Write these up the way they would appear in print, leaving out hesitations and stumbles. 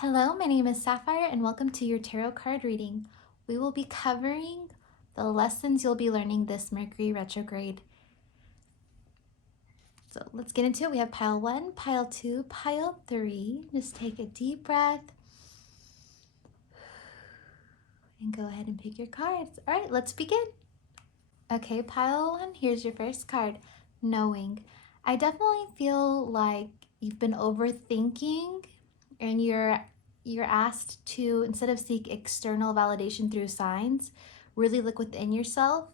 Hello, my name is Sapphire and welcome to your tarot card reading. We will be covering the lessons you'll be learning this Mercury retrograde. So let's get into it. We have pile 1, pile 2, pile 3. Just take a deep breath and go ahead and pick your cards. All right, let's begin. Okay, pile 1, here's your first card, knowing. I definitely feel like you've been overthinking and you're asked to, instead of seek external validation through signs, really look within yourself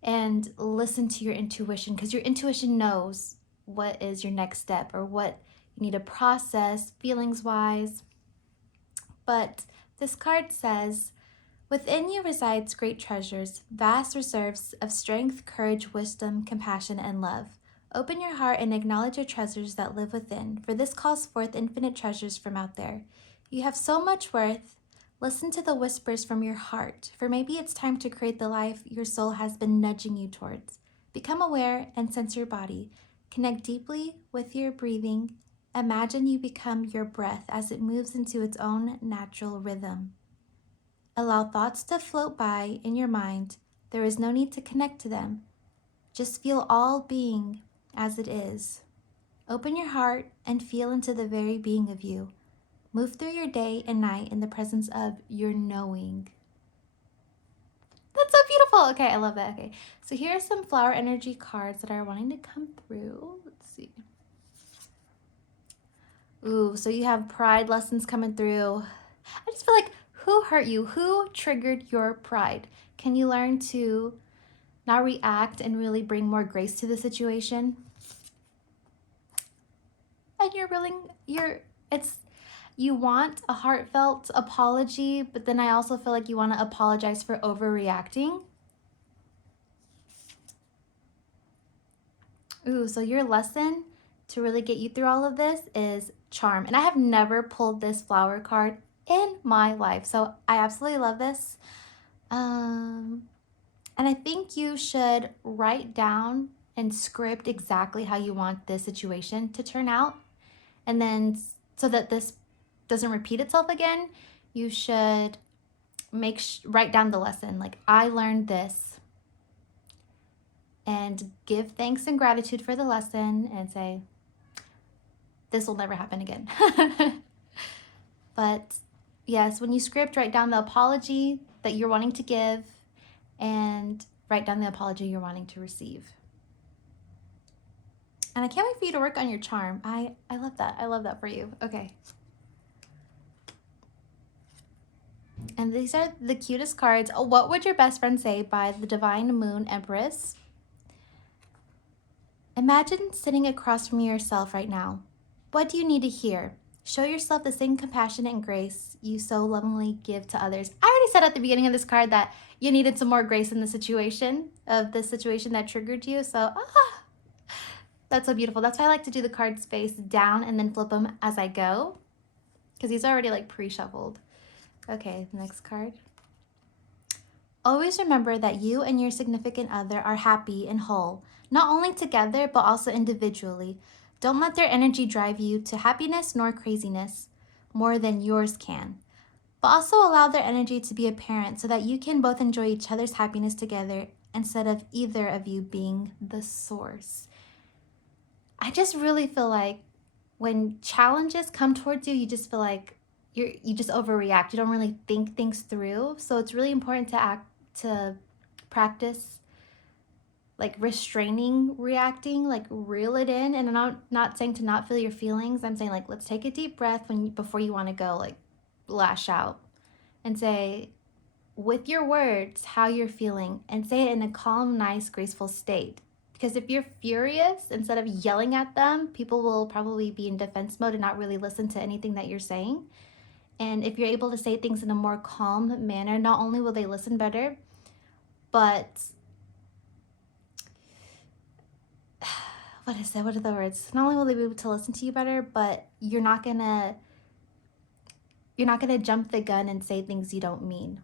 and listen to your intuition, because your intuition knows what is your next step or what you need to process feelings wise. But this card says, within you resides great treasures, vast reserves of strength, courage, wisdom, compassion, and love. Open your heart and acknowledge your treasures that live within, for this calls forth infinite treasures from out there. You have so much worth. Listen to the whispers from your heart, for maybe it's time to create the life your soul has been nudging you towards. Become aware and sense your body. Connect deeply with your breathing. Imagine you become your breath as it moves into its own natural rhythm. Allow thoughts to float by in your mind. There is no need to connect to them. Just feel all being as it is. Open your heart and feel into the very being of you. Move through your day and night in the presence of your knowing. That's so beautiful. Okay, I love that. Okay, so here are some flower energy cards that are wanting to come through. Let's see. Ooh, so you have pride lessons coming through. I just feel like, who hurt you? Who triggered your pride? Can you learn to not react and really bring more grace to the situation? And you want a heartfelt apology, but then I also feel like you want to apologize for overreacting. Ooh, so your lesson to really get you through all of this is charm. And I have never pulled this flower card in my life, so I absolutely love this. And I think you should write down and script exactly how you want this situation to turn out. And then so that this doesn't repeat itself again, you should write down the lesson. Like, I learned this, and give thanks and gratitude for the lesson and say, this will never happen again. But yes, when you script, write down the apology that you're wanting to give and write down the apology you're wanting to receive. And I can't wait for you to work on your charm. I love that. I love that for you. Okay. And these are the cutest cards. What would your best friend say by the Divine Moon Empress? Imagine sitting across from yourself right now. What do you need to hear? Show yourself the same compassion and grace you so lovingly give to others. I already said at the beginning of this card that you needed some more grace in the situation that triggered you. So, that's so beautiful. That's why I like to do the cards face down and then flip them as I go, because these are already like pre-shuffled. Okay, next card. Always remember that you and your significant other are happy and whole, not only together, but also individually. Don't let their energy drive you to happiness nor craziness more than yours can. But also allow their energy to be apparent so that you can both enjoy each other's happiness together instead of either of you being the source. I just really feel like when challenges come towards you, you just feel like you just overreact. You don't really think things through. So it's really important to practice like restraining reacting, like reel it in. And I'm not saying to not feel your feelings. I'm saying, like, let's take a deep breath before you want to go like lash out, and say with your words how you're feeling, and say it in a calm, nice, graceful state. Because if you're furious, instead of yelling at them, people will probably be in defense mode and not really listen to anything that you're saying. And if you're able to say things in a more calm manner, not only will they listen better, but what are the words? Not only will they be able to listen to you better, but you're not gonna jump the gun and say things you don't mean.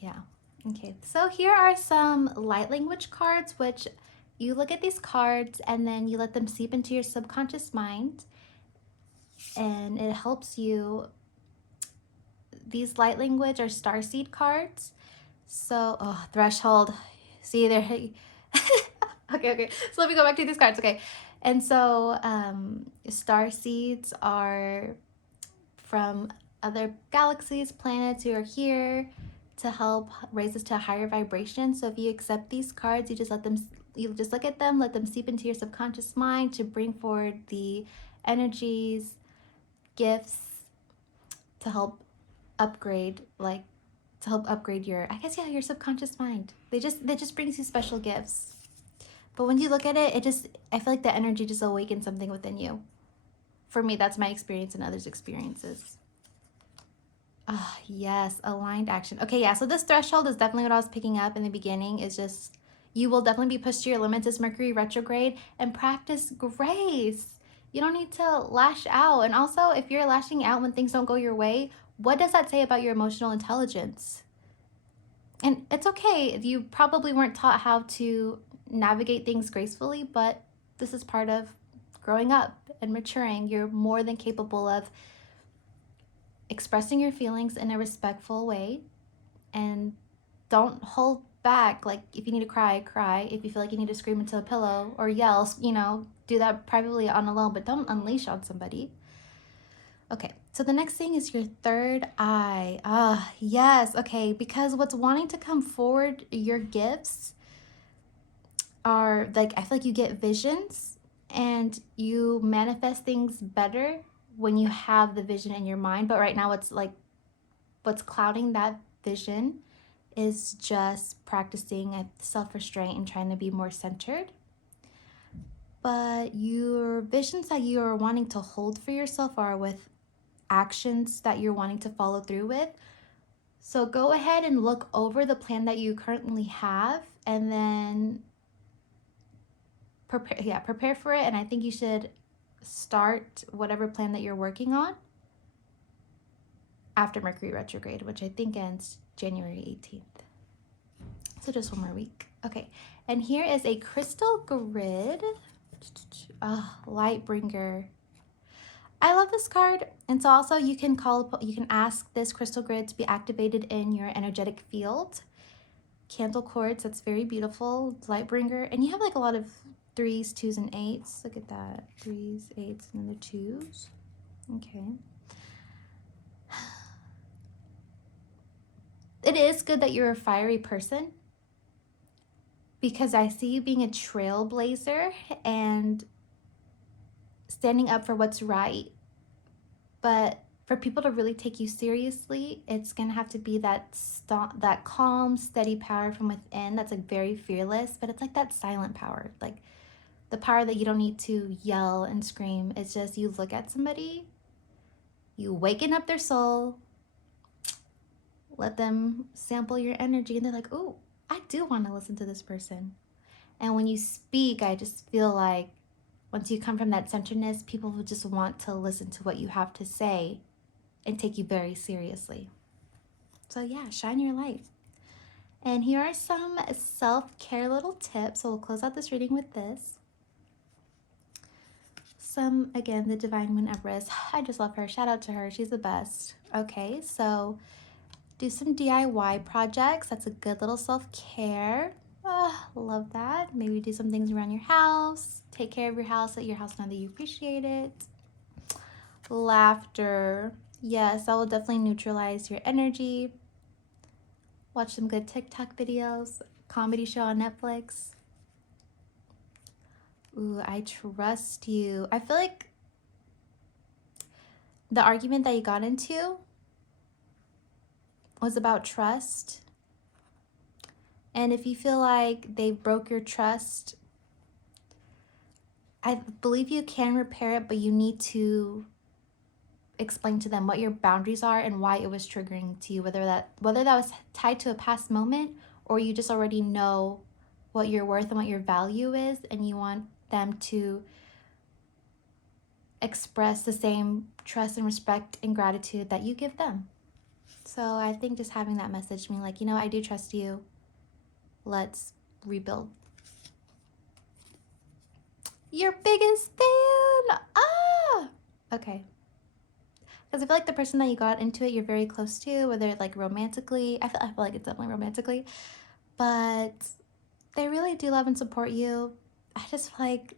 Yeah. Okay, so here are some light language cards, which you look at these cards and then you let them seep into your subconscious mind, and it helps you. These light language are starseed cards. So, oh, threshold. See there. Okay. So let me go back to these cards. Okay. And so star seeds are from other galaxies, planets who are here to help raise us to a higher vibration. So if you accept these cards, you just look at them, let them seep into your subconscious mind to bring forward the energies, gifts to help upgrade, your, I guess, yeah, your subconscious mind. They just brings you special gifts. But when you look at it, I feel like the energy just awakens something within you. For me, that's my experience and others' experiences. Ah, yes, aligned action. Okay, yeah, so this threshold is definitely what I was picking up in the beginning. Is just, you will definitely be pushed to your limits this Mercury retrograde, and practice grace. You don't need to lash out. And also, if you're lashing out when things don't go your way, what does that say about your emotional intelligence? And it's okay. You probably weren't taught how to navigate things gracefully, but this is part of growing up and maturing. You're more than capable of expressing your feelings in a respectful way, and don't hold back. Like, if you need to cry, cry. If you feel like you need to scream into a pillow or yell, do that privately on alone, but don't unleash on somebody. Okay, so the next thing is your third eye. Ah, yes. Okay, because what's wanting to come forward, your gifts are like, I feel like you get visions and you manifest things better when you have the vision in your mind. But right now, what's clouding that vision is just practicing self-restraint and trying to be more centered. But your visions that you are wanting to hold for yourself are with actions that you're wanting to follow through with. So go ahead and look over the plan that you currently have, and then prepare for it. And I think you should start whatever plan that you're working on after Mercury retrograde, which I think ends January 18th. So just one more week. Okay, and here is a crystal grid. Lightbringer. I love this card. And so also you can ask this crystal grid to be activated in your energetic field. Candle quartz, that's very beautiful. Lightbringer. And you have like a lot of 3s, 2s, and 8s. Look at that. 3s, 8s, and the 2s. Okay. It is good that you're a fiery person, because I see you being a trailblazer and standing up for what's right. But for people to really take you seriously, it's going to have to be that calm, steady power from within that's like very fearless, but it's like that silent power, like the power that you don't need to yell and scream. It's just, you look at somebody, you waken up their soul, let them sample your energy, and they're like, oh, I do want to listen to this person. And when you speak, I just feel like once you come from that centeredness, people will just want to listen to what you have to say and take you very seriously. So yeah, shine your light. And here are some self-care little tips. So we'll close out this reading with this. Again, the Divine Moon Empress. I just love her. Shout out to her. She's the best. Okay, so do some DIY projects. That's a good little self-care. Love that. Maybe do some things around your house. Take care of your house. Let your house know that you appreciate it. Laughter. Yes, that will definitely neutralize your energy. Watch some good TikTok videos. Comedy show on Netflix. Ooh, I trust you. I feel like the argument that you got into was about trust. And if you feel like they broke your trust, I believe you can repair it, but you need to explain to them what your boundaries are and why it was triggering to you, whether that was tied to a past moment, or you just already know what your worth and what your value is, and you want them to express the same trust and respect and gratitude that you give them. So I think just having that message, being like, I do trust you. Let's rebuild. your biggest fan. Ah! Okay. Because I feel like the person that you got into it, you're very close to, whether like romantically, I feel like it's definitely romantically, but they really do love and support you. I just feel like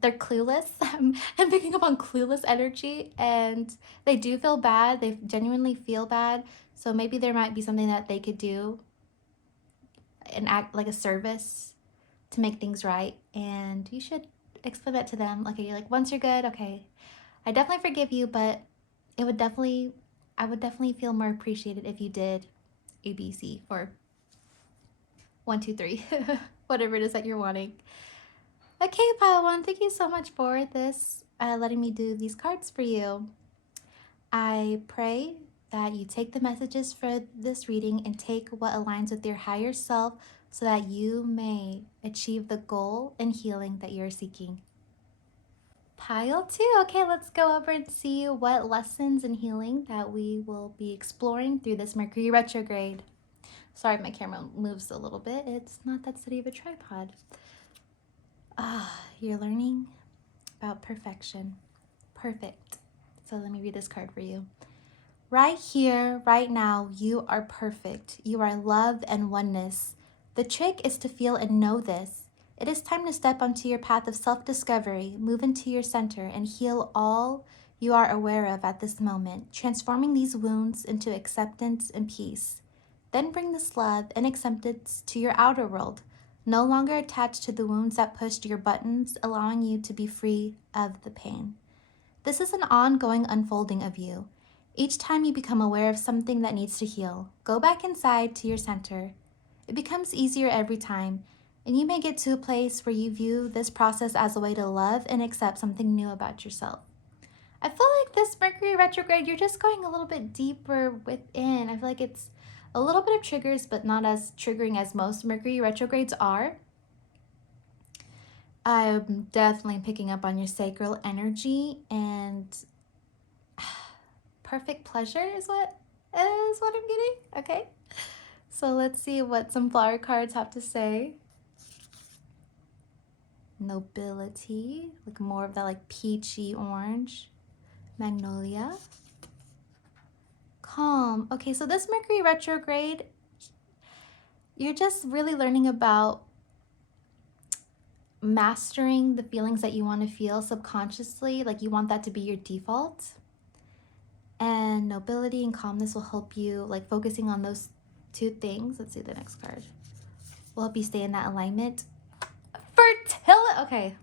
they're clueless. I'm picking up on clueless energy, and they do feel bad. They genuinely feel bad. So maybe there might be something that they could do and act like a service to make things right. And you should explain that to them. Like, you're like, once you're good, okay, I definitely forgive you, but I would definitely feel more appreciated if you did ABC or 1, 2, 3, whatever it is that you're wanting. Okay, Pile 1, thank you so much for this, letting me do these cards for you. I pray that you take the messages for this reading and take what aligns with your higher self so that you may achieve the goal and healing that you're seeking. Pile 2, okay, let's go over and see what lessons and healing that we will be exploring through this Mercury retrograde. Sorry, my camera moves a little bit. It's not that steady of a tripod. You're learning about perfection. Perfect. So let me read this card for you. Right here, right now, you are perfect. You are love and oneness. The trick is to feel and know this. It is time to step onto your path of self-discovery, move into your center, and heal all you are aware of at this moment, transforming these wounds into acceptance and peace. Then bring this love and acceptance to your outer world, no longer attached to the wounds that pushed your buttons, allowing you to be free of the pain. This is an ongoing unfolding of you. Each time you become aware of something that needs to heal, go back inside to your center. It becomes easier every time, and you may get to a place where you view this process as a way to love and accept something new about yourself. I feel like this Mercury retrograde, you're just going a little bit deeper within. I feel like it's a little bit of triggers, but not as triggering as most Mercury retrogrades are. I'm definitely picking up on your sacral energy, and perfect pleasure is what I'm getting. Okay, so let's see what some flower cards have to say. Nobility, like more of that like peachy orange. Magnolia. Calm. Okay, so this Mercury retrograde, you're just really learning about mastering the feelings that you want to feel subconsciously. Like, you want that to be your default. And nobility and calmness will help you, like, focusing on those two things. Let's see the next card. Will help you stay in that alignment. Fertility. Okay.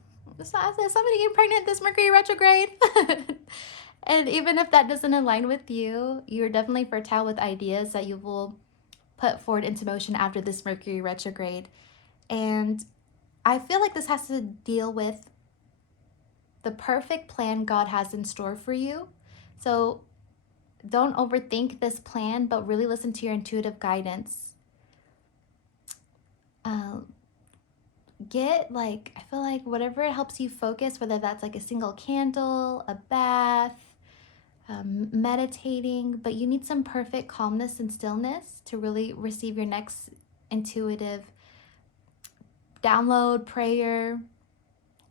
Somebody get pregnant this Mercury retrograde. And even if that doesn't align with you, you're definitely fertile with ideas that you will put forward into motion after this Mercury retrograde. And I feel like this has to deal with the perfect plan God has in store for you. So don't overthink this plan, but really listen to your intuitive guidance. I feel like whatever helps you focus, whether that's like a single candle, a bath, meditating, but you need some perfect calmness and stillness to really receive your next intuitive download, prayer,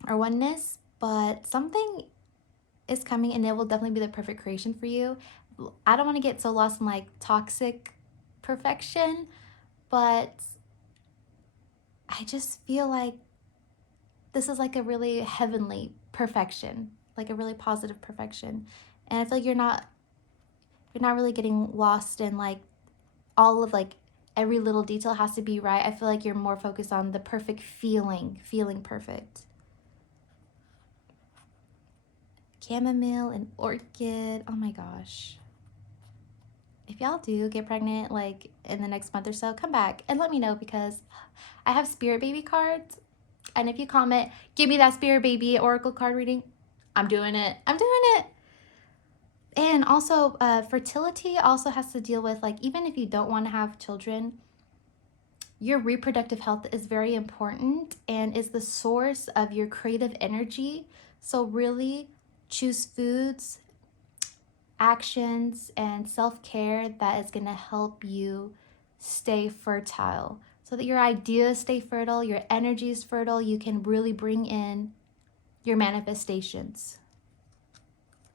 or oneness. But something is coming, and it will definitely be the perfect creation for you. I don't want to get so lost in like toxic perfection, but I just feel like this is like a really heavenly perfection, like a really positive perfection. And I feel like you're not really getting lost in like all of like every little detail has to be right. I feel like you're more focused on the perfect feeling perfect. Chamomile and orchid. Oh my gosh. If y'all do get pregnant like in the next month or so, come back and let me know, because I have spirit baby cards. And if you comment, give me that spirit baby oracle card reading, I'm doing it. And also fertility also has to deal with, like, even if you don't want to have children, your reproductive health is very important and is the source of your creative energy. So really choose foods, actions, and self-care that is going to help you stay fertile. so that your ideas stay fertile, your energy is fertile, you can really bring in your manifestations.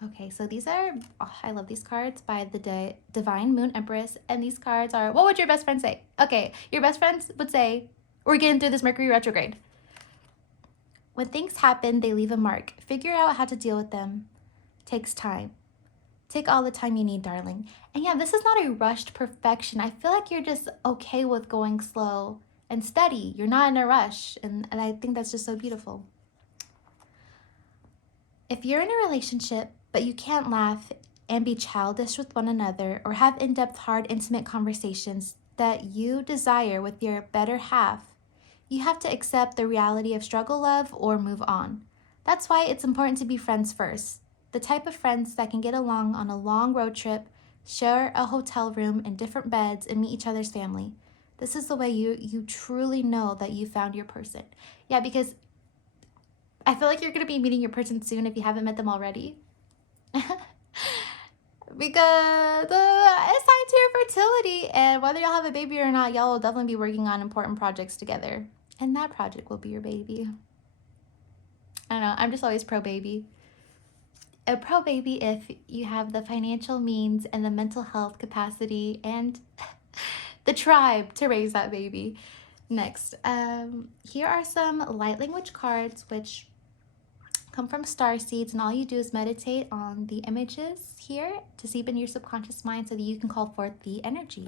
Okay, so these are, oh, I love these cards by the Divine Moon Empress. And these cards are, what would your best friend say? Okay, your best friends would say, we're getting through this Mercury retrograde. When things happen, they leave a mark. Figure out how to deal with them. Takes time. Take all the time you need, darling. And yeah, this is not a rushed perfection. I feel like you're just okay with going slow and steady. You're not in a rush. And I think that's just so beautiful. If you're in a relationship, but you can't laugh and be childish with one another or have in-depth, hard, intimate conversations that you desire with your better half, you have to accept the reality of struggle love or move on. That's why it's important to be friends first. The type of friends that can get along on a long road trip, share a hotel room and different beds, and meet each other's family. This is the way you truly know that you found your person. Yeah, because I feel like you're going to be meeting your person soon if you haven't met them already. Because it's tied to your fertility, and whether y'all have a baby or not, y'all will definitely be working on important projects together. And that project will be your baby. I don't know, I'm just always pro baby. A pro baby if you have the financial means and the mental health capacity and the tribe to raise that baby. Next, here are some light language cards which come from star seeds, and all you do is meditate on the images here to seep into your subconscious mind so that you can call forth the energy.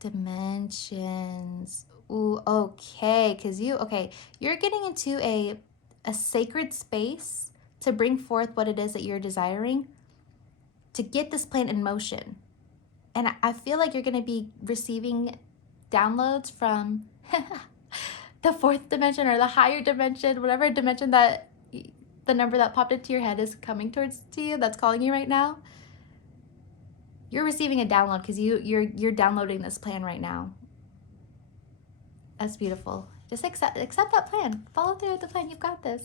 Dimensions. Ooh, okay, because you're getting into a sacred space to bring forth what it is that you're desiring, to get this plan in motion. And I feel like you're going to be receiving downloads from the fourth dimension or the higher dimension, whatever dimension that the number that popped into your head is coming towards to you, that's calling you right now. You're receiving a download because you're downloading this plan right now. That's beautiful. Just accept that plan. Follow through with the plan. You've got this.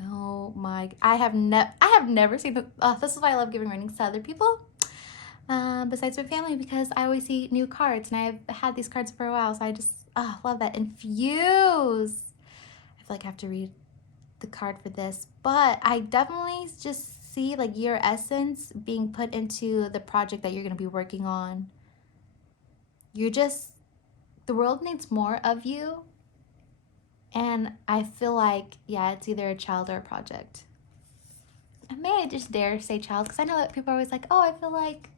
Oh my! I have never seen the. This is why I love giving readings to other people, besides my family, because I always see new cards, and I've had these cards for a while, so I just love that. Infuse. I feel like I have to read the card for this, but I definitely just see like your essence being put into the project that you're going to be working on. The world needs more of you, and I feel like, yeah, it's either a child or a project. And may I just dare say child, because I know that people are always like, oh, I feel like,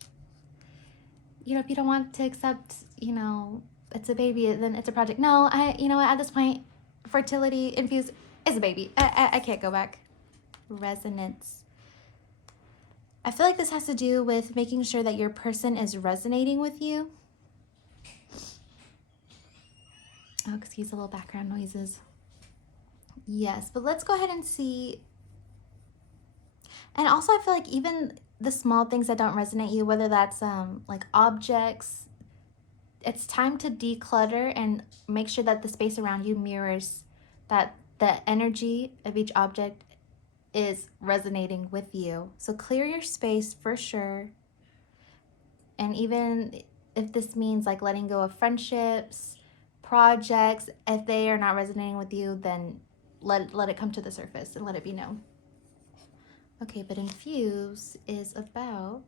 if you don't want to accept, it's a baby, then it's a project. No, at this point, fertility infused is a baby. I can't go back. Resonance. I feel like this has to do with making sure that your person is resonating with you. Oh, excuse the little background noises. Yes, but let's go ahead and see. And also I feel like even the small things that don't resonate you, whether that's like objects, it's time to declutter and make sure that the space around you mirrors that the energy of each object is resonating with you. So clear your space for sure. And even if this means like letting go of friendships, projects, if they are not resonating with you, then let it come to the surface and let it be known. Okay, but infuse is about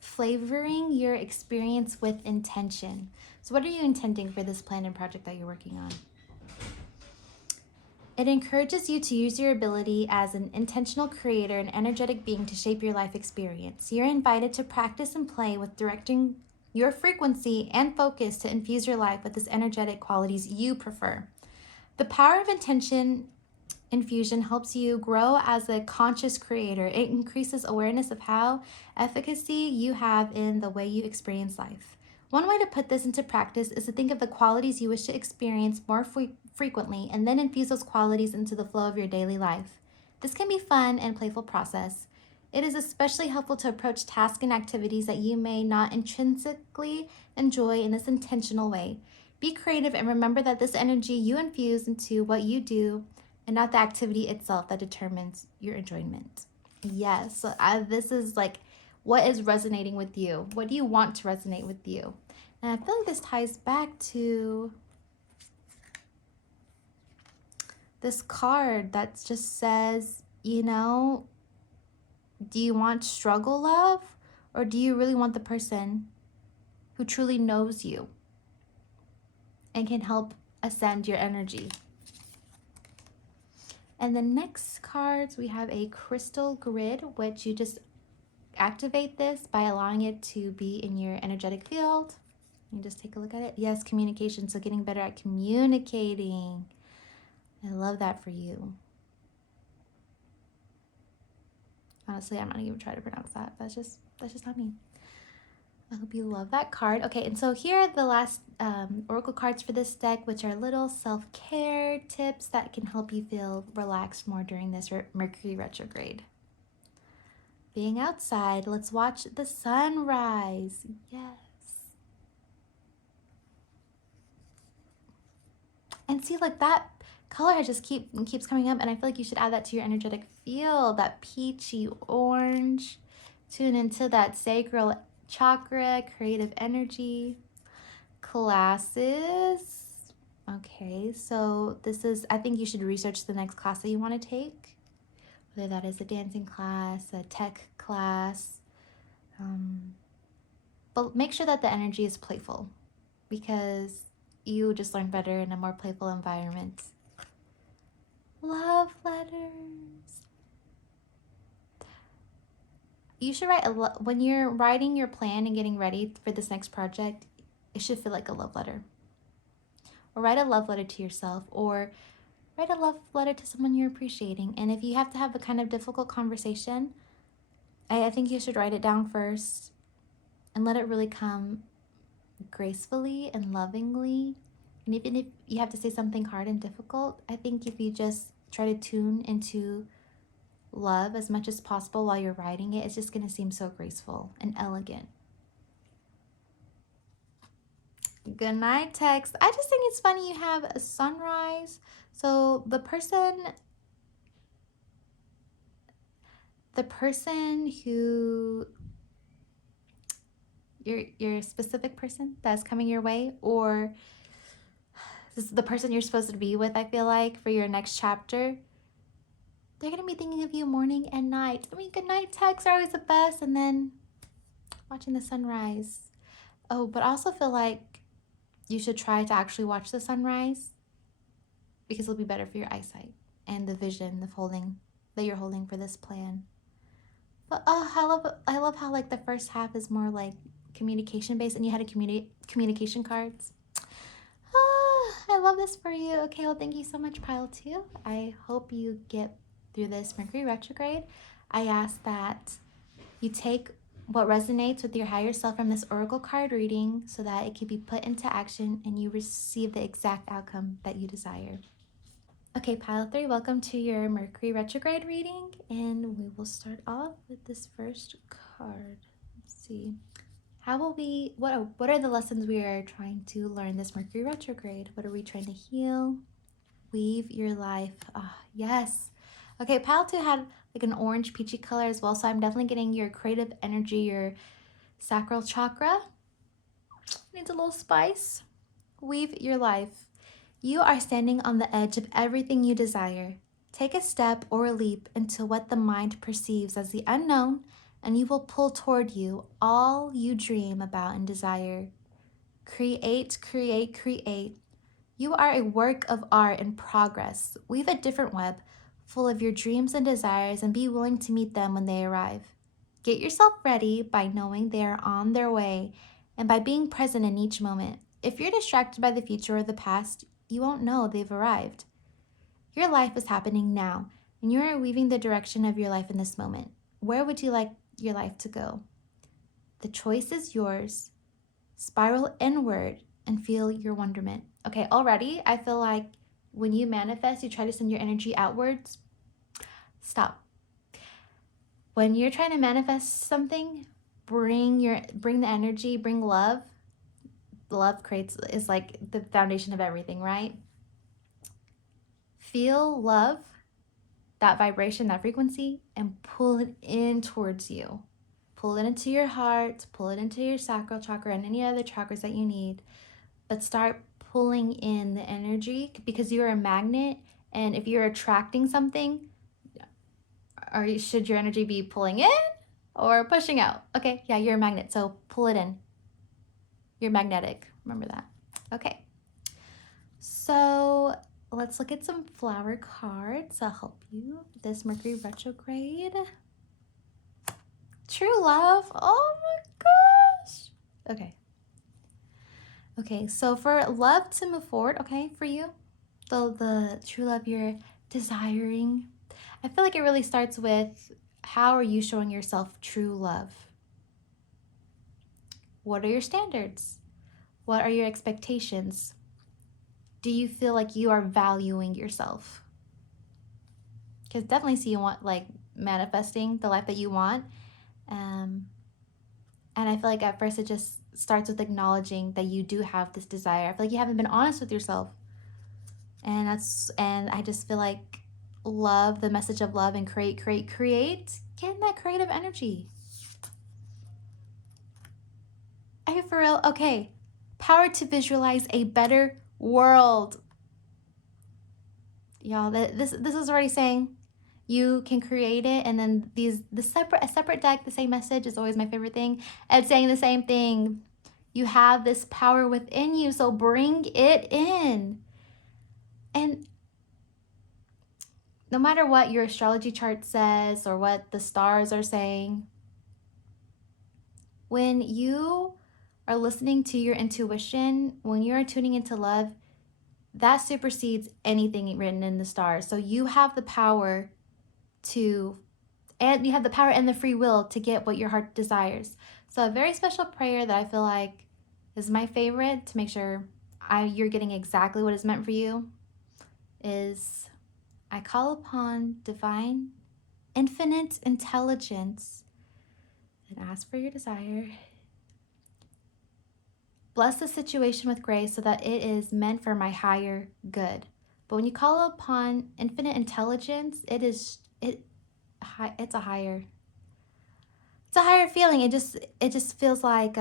flavoring your experience with intention. So what are you intending for this plan and project that you're working on? It encourages you to use your ability as an intentional creator and energetic being to shape your life experience. You're invited to practice and play with directing your frequency and focus to infuse your life with this energetic qualities you prefer. The power of intention infusion helps you grow as a conscious creator. It increases awareness of how efficacy you have in the way you experience life. One way to put this into practice is to think of the qualities you wish to experience more frequently and then infuse those qualities into the flow of your daily life. This can be a fun and playful process. It is especially helpful to approach tasks and activities that you may not intrinsically enjoy in this intentional way. Be creative and remember that this energy you infuse into what you do and not the activity itself that determines your enjoyment. Yes, so this is like What is resonating with you? What do you want to resonate with you? And I feel like this ties back to this card that just says, you know, do you want struggle love, or do you really want the person who truly knows you and can help ascend your energy? And the next cards, we have a crystal grid, which you just activate this by allowing it to be in your energetic field. You just take a look at it. Yes, communication. So getting better at communicating. I love that for you. Honestly, I'm not even trying to pronounce that. That's just not me. I hope you love that card. Okay, and so here are the last oracle cards for this deck, which are little self-care tips that can help you feel relaxed more during this Mercury retrograde. Being outside, let's watch the sunrise. Yes. And see, like that color just keeps coming up, and I feel like you should add that to your energetic field, that peachy orange. Tune into that sacral chakra, creative energy. Classes. Okay, so this is, I think you should research the next class that you want to take, whether that is a dancing class, a tech class. But make sure that the energy is playful, because you just learn better in a more playful environment. Love letters. You should write when you're writing your plan and getting ready for this next project, it should feel like a love letter. Or write a love letter to yourself, or write a love letter to someone you're appreciating. And if you have to have a kind of difficult conversation, I think you should write it down first and let it really come gracefully and lovingly. And even if you have to say something hard and difficult, I think if you just try to tune into love as much as possible while you're writing it, it's just going to seem so graceful and elegant. Good night text. I just think it's funny you have a sunrise. So the person who your specific person that's coming your way, or this is the person you're supposed to be with, I feel like, for your next chapter, they're gonna be thinking of you morning and night. I mean, good night texts are always the best, and then watching the sunrise. Oh, but I also feel like you should try to actually watch the sunrise, because it'll be better for your eyesight and the vision that you're holding for this plan. But I love how like the first half is more like communication based, and you had a communication cards. I love this for you. Okay, well, thank you so much, pile 2. I hope you get through this Mercury retrograde. I ask that you take what resonates with your higher self from this oracle card reading, so that it can be put into action and you receive the exact outcome that you desire. Okay, pile 3, welcome to your Mercury retrograde reading, and we will start off with this first card. Let's see. What are the lessons we are trying to learn this Mercury retrograde? What are we trying to heal? Weave your life. Yes. Okay, pile 2 had like an orange peachy color as well, so I'm definitely getting your creative energy, your sacral chakra. Needs a little spice. Weave your life. You are standing on the edge of everything you desire. Take a step or a leap into what the mind perceives as the unknown, and you will pull toward you all you dream about and desire. Create, create, create. You are a work of art in progress. Weave a different web, full of your dreams and desires, and be willing to meet them when they arrive. Get yourself ready by knowing they are on their way, and by being present in each moment. If you're distracted by the future or the past, you won't know they've arrived. Your life is happening now, and you are weaving the direction of your life in this moment. Where would you like your life to go? The choice is yours. Spiral inward and feel your wonderment. Okay, already I feel like when you manifest, you try to send your energy outwards. Stop. When you're trying to manifest something, bring the energy, bring love. Love is like the foundation of everything, right? Feel love, that vibration, that frequency, and pull it in towards you. Pull it into your heart, pull it into your sacral chakra and any other chakras that you need. But start pulling in the energy, because you're a magnet. And if you're attracting something, should your energy be pulling in or pushing out? Okay, yeah, you're a magnet, so pull it in. You're magnetic, remember that. Okay, so let's look at some flower cards that'll help you with this Mercury retrograde. True love, oh my gosh. Okay, so for love to move forward, okay, for you, the true love you're desiring, I feel like it really starts with, how are you showing yourself true love? What are your standards? What are your expectations? Do you feel like you are valuing yourself? Because definitely see you want, like, manifesting the life that you want. And I feel like at first it just starts with acknowledging that you do have this desire. I feel like you haven't been honest with yourself. And I just feel like love, the message of love and create, get in that creative energy. Are you for real? Okay. Power to visualize a better world. Y'all, this is already saying you can create it, and then a separate deck, the same message is always my favorite thing. And saying the same thing. You have this power within you, so bring it in. And no matter what your astrology chart says or what the stars are saying, when you are listening to your intuition, when you're tuning into love, that supersedes anything written in the stars. So you have the power and you have the power and the free will to get what your heart desires. So a very special prayer that I feel like is my favorite to make sure you're getting exactly what is meant for you is, I call upon divine, infinite intelligence and ask for your desire. Bless the situation with grace so that it is meant for my higher good. But when you call upon infinite intelligence, it's a higher feeling. It just feels like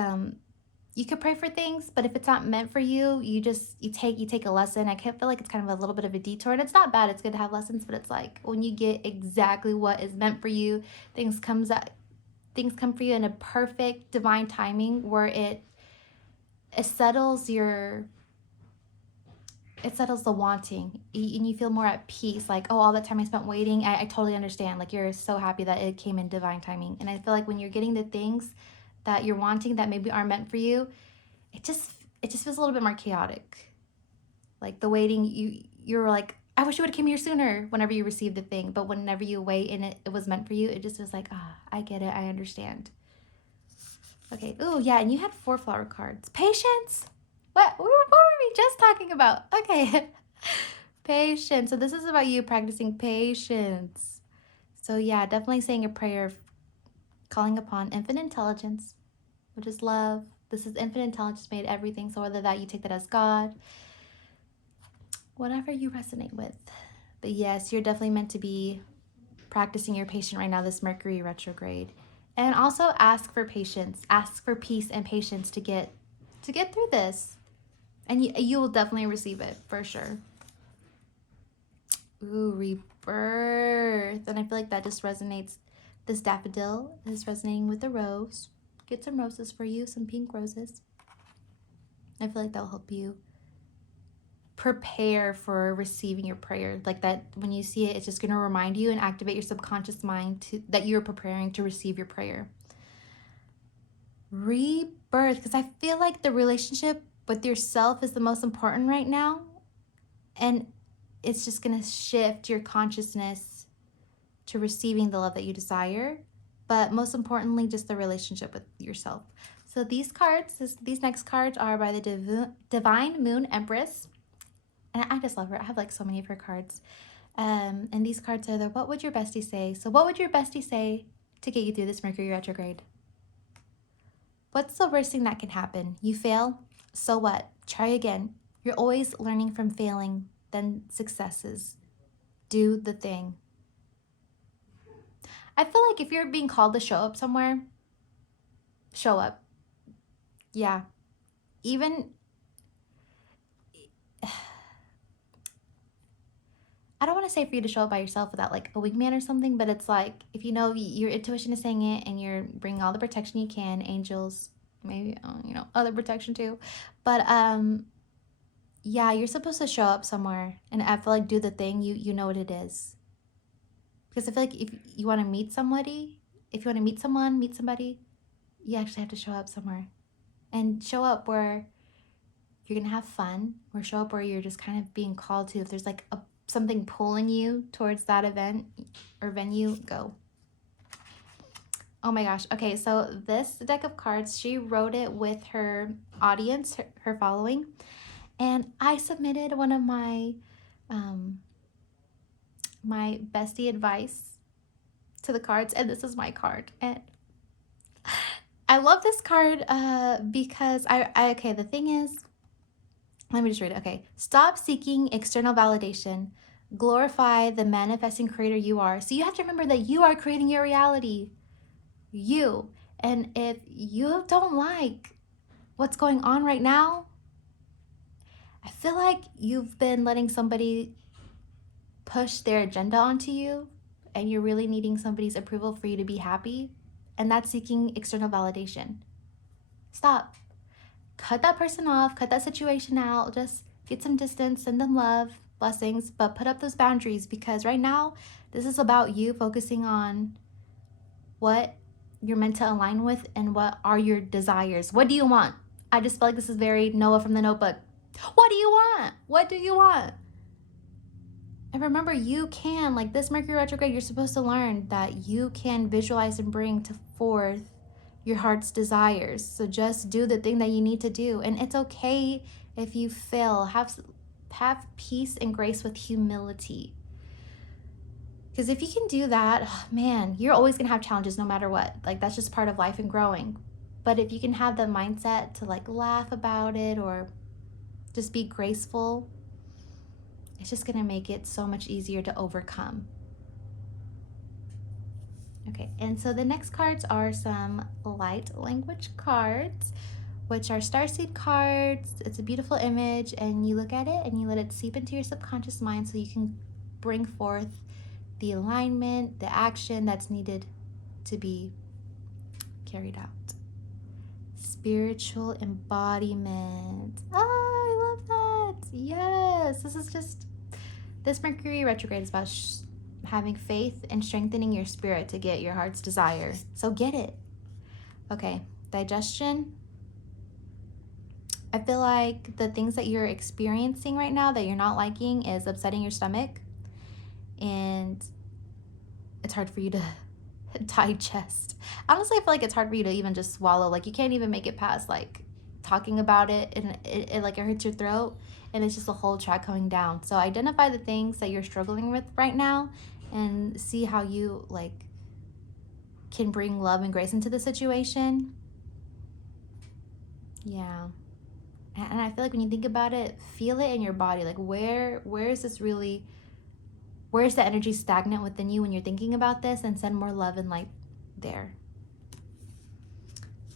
you could pray for things, but if it's not meant for you, you take a lesson. I can't feel like it's kind of a little bit of a detour, and it's not bad. It's good to have lessons, but it's like when you get exactly what is meant for you, things come for you in a perfect divine timing where it settles the wanting, and you feel more at peace. Like, oh, all that time I spent waiting, I totally understand. Like, you're so happy that it came in divine timing. And I feel like when you're getting the things that you're wanting that maybe aren't meant for you, it just feels a little bit more chaotic. Like the waiting, you're like, I wish you would have came here sooner whenever you receive the thing. But whenever you wait and it was meant for you, it just was like, I get it, I understand. Okay, ooh, yeah, and you had 4 flower cards. Patience? What were we just talking about? Okay. Patience. So this is about you practicing patience. So yeah, definitely saying a prayer, calling upon infinite intelligence, which is love. This is infinite intelligence made everything. So whether that you take that as God, whatever you resonate with. But yes, you're definitely meant to be practicing your patience right now, this Mercury retrograde. And also ask for patience. Ask for peace and patience to get through this. And you will definitely receive it, for sure. Ooh, rebirth. And I feel like that just resonates. This daffodil is resonating with the rose. Get some roses for you, some pink roses. I feel like that'll help you prepare for receiving your prayer. Like that, when you see it, it's just going to remind you and activate your subconscious mind that you're preparing to receive your prayer. Rebirth, because I feel like the relationship with yourself is the most important right now. And it's just going to shift your consciousness to receiving the love that you desire. But most importantly, just the relationship with yourself. So these next cards are by the Divine Moon Empress. And I just love her. I have like so many of her cards. And these cards are what would your bestie say? So what would your bestie say to get you through this Mercury retrograde? What's the worst thing that can happen? You fail? So what? Try again. You're always learning from failing, then successes. Do the thing. I feel like if you're being called to show up somewhere, show up. Yeah. Even, I don't want to say for you to show up by yourself without like a wingman or something, but it's like if you know your intuition is saying it and you're bringing all the protection you can, angels, maybe other protection too, but yeah, you're supposed to show up somewhere, and I feel like do the thing you know what it is, because I feel like if you want to meet somebody, if you want to meet somebody, you actually have to show up somewhere, and show up where you're gonna have fun, or show up where you're just kind of being called to. If there's like something pulling you towards that event or venue, go. Oh my gosh. Okay, so this deck of cards, she wrote it with her audience, her following, and I submitted one of my my bestie advice to the cards, and this is my card. And I love this card because I okay, the thing is, let me just read it. Okay. Stop seeking external validation. Glorify the manifesting creator you are. So you have to remember that you are creating your reality. You. And if you don't like what's going on right now, I feel like you've been letting somebody push their agenda onto you, and you're really needing somebody's approval for you to be happy. And that's seeking external validation. Stop. Cut that person off, cut that situation out, just get some distance, send them love, blessings, but put up those boundaries, because right now, this is about you focusing on what you're meant to align with and what are your desires. What do you want? I just feel like this is very Noah from the Notebook. What do you want? What do you want? And remember, you can, like this Mercury retrograde, you're supposed to learn that you can visualize and bring to forth your heart's desires. So just do the thing that you need to do. And it's okay if you fail. Have peace and grace with humility. Because if you can do that, oh man, you're always going to have challenges no matter what. Like that's just part of life and growing. But if you can have the mindset to like laugh about it or just be graceful, it's just going to make it so much easier to overcome. Okay, and so the next cards are some light language cards, which are starseed cards. It's a beautiful image, and you look at it and you let it seep into your subconscious mind so you can bring forth the alignment, the action that's needed to be carried out. Spiritual embodiment. Oh, I love that. Yes, this Mercury retrograde is about having faith and strengthening your spirit to get your heart's desire. So get it. Okay, digestion. I feel like the things that you're experiencing right now that you're not liking is upsetting your stomach, and it's hard for you to digest. Honestly, I feel like it's hard for you to even just swallow. Like you can't even make it past like talking about it, and it like it hurts your throat, and it's just a whole track coming down. So identify the things that you're struggling with right now and see how you like can bring love and grace into the situation. Yeah. And I feel like when you think about it, feel it in your body. Like where is this really, where is the energy stagnant within you when you're thinking about this, and send more love and light there.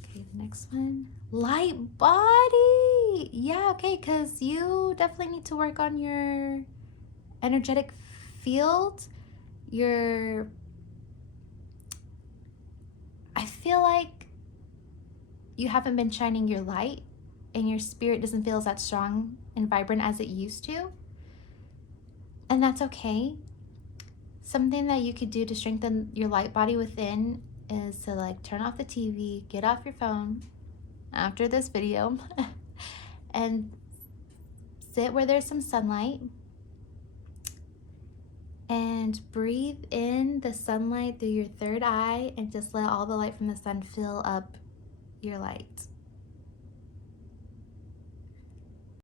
Okay, the next one. Light body. Yeah, okay, because you definitely need to work on your energetic field. I feel like you haven't been shining your light, and your spirit doesn't feel as that strong and vibrant as it used to. And that's okay. Something that you could do to strengthen your light body within is to like turn off the TV, get off your phone after this video, and sit where there's some sunlight and breathe in the sunlight through your third eye, and just let all the light from the sun fill up your light.